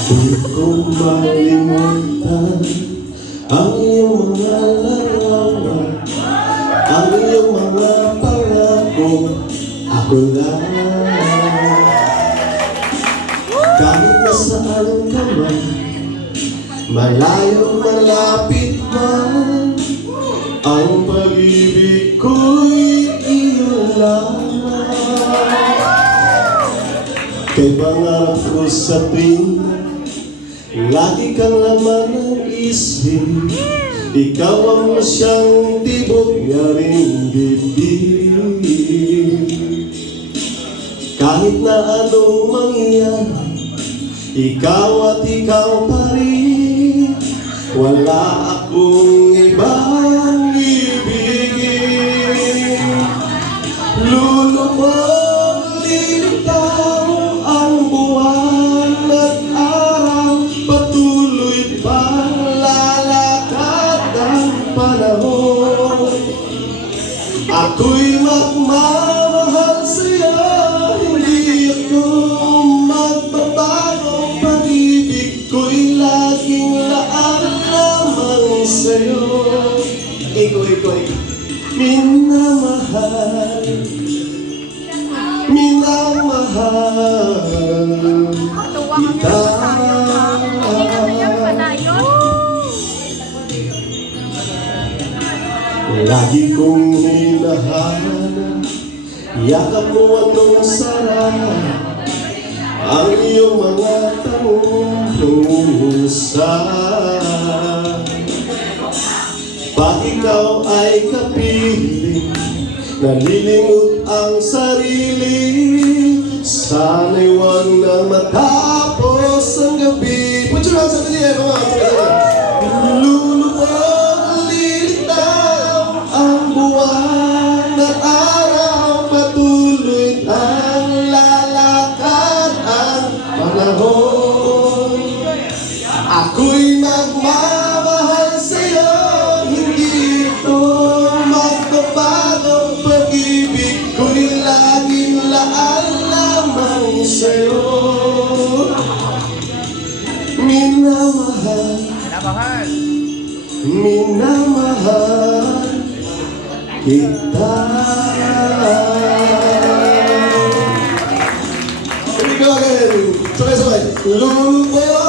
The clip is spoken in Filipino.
Di ko malimutan ang iyong mga larawan, ang iyong mga pangako, ako lang. Kahit nasaan ka man, malayo malapit man, ang pag-ibig ko'y iyo lamang. Kay pangarap ko sa tuwing lagi kang laman ng isip, ikaw ang siyang tibok na ring bibig. Kahit na anong mangyari, ikaw at ikaw pa rin, wala akong ibang ibigin. Lulubog, lilitaw ang buwan at araw, patuloy pang lalakad ang panahon. Ako'y magmamahal sa'yo, hindi ako magbabago, pag-ibig ko'y laging laan lamang sa'yo. Ikaw, minamahal, minamahal kita. Lagi kong hinahanap, yakap mo anong sarap, ang iyong mga tanong pangungusap. Pag ikaw ay kapiling, nalilimot ang sarili, sana'y wag na matapos ang gabi. Put your hands up in the air, come on. Lulubog, lilitaw ang buwan at araw, patuloy ang lalakad ang panahon. Ako'y magmamahal sa'yo, hindi ito magbabago, pag-ibig ko'y laging laan lamang sa'yo. Minamahal, minamahal kita. Here we go again. Sabay-sabay. Lulubog.